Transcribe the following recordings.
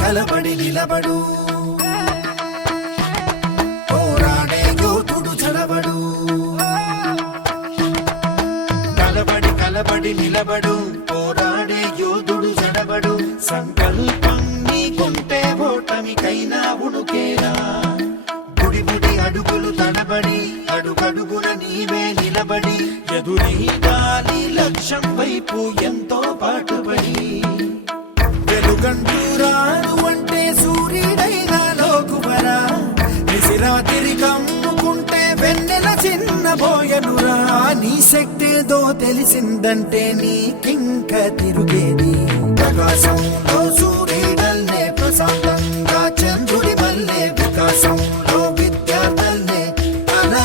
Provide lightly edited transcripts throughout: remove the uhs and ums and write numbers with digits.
కలబడి నిలబడు పోరాడే యోధుడు చడబడు. కలబడి నిలబడు పోరాడే యోధుడు చడబడు. సంకల్పం నీకుంటే ఓటమికైనా ఉణుకేరా. బుడి అడుగులు తడబడి అడుగడుగున నీవే నిలబడి ఎదురీదాలి లక్ష్యం వైపు ఎంతో పాటుపడి. వెలుగంటూరాను అంటే సూర్యుడైనా లోకువరా. నిసిరాతిరి కమ్ముకుంటే వెన్నెల చిన్నబోయనురా. నీ శక్తేదో తెలిసిందంటే నీకింక తిరుగేది. ప్రకాశంలో సూర్యుడల్నే ప్రశాంతంగా చంద్రుడి వల్లే. వికాసంలో విద్యార్థుల్నే అలా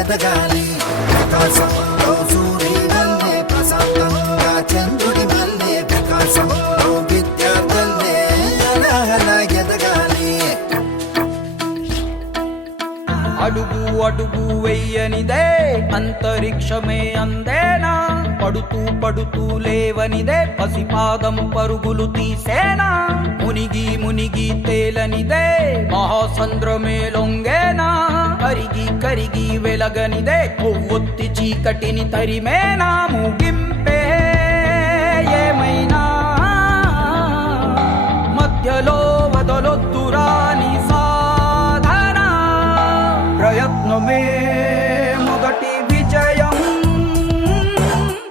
ఎదగాలి. ప్రకాశంలో సూర్యుడల్నే ప్రశాంతంగా చంద్రుడి వల్లే. వికాసంలో విద్యార్థుల్నే అలా ఎదగాలి. అడుగు అడుగు వెయ్యనిదే అంతరిక్షమే అందేనా. పడుతూ లేవనిదే పసిపాదం పరుగులు తీసేనా. మునిగి తేలనిదే మహాసంద్రమే లొంగేనా. కరిగి వెలగనిదే కొవ్వొత్తి చీకటిని తరిమేనా. ముగింపే ఏమైనా మధ్యలో వదలొద్దురా నీ సాధన. ప్రయత్నమే మొదటి విజయం.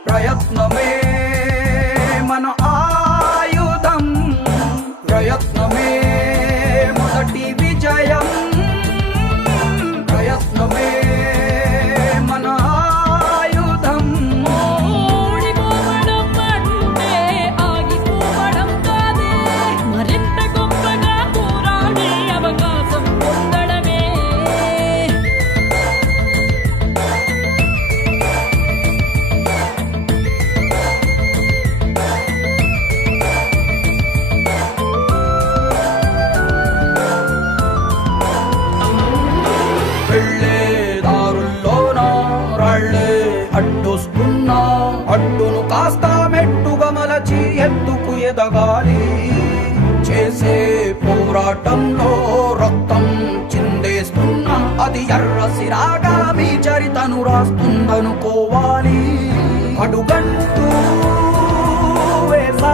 ప్రయత్నమే మన ఆయుధం. ప్రయత్నమే మొదటి విజయం. ప్రయత్నమే మన ఆయుధం. ఓడిపోవడం అంటే ఆగిపోవడం కాదే. మరింత గొప్పగా పోరాడే అవకాశం పొందడమే. వెళ్ళే దారుల్లోనా రాళ్ళే అడ్డొస్తున్నా. అడ్డును కాస్త మెట్టుగా మలచి ఎత్తుకు ఎదగాలి. చేసే పోరాటంలో రక్తం చిందేస్తున్నా. అది ఎర్ర సిరాగా మీ చరితను రాస్తుందనుకోవాలి. అడుగంటూ వేసా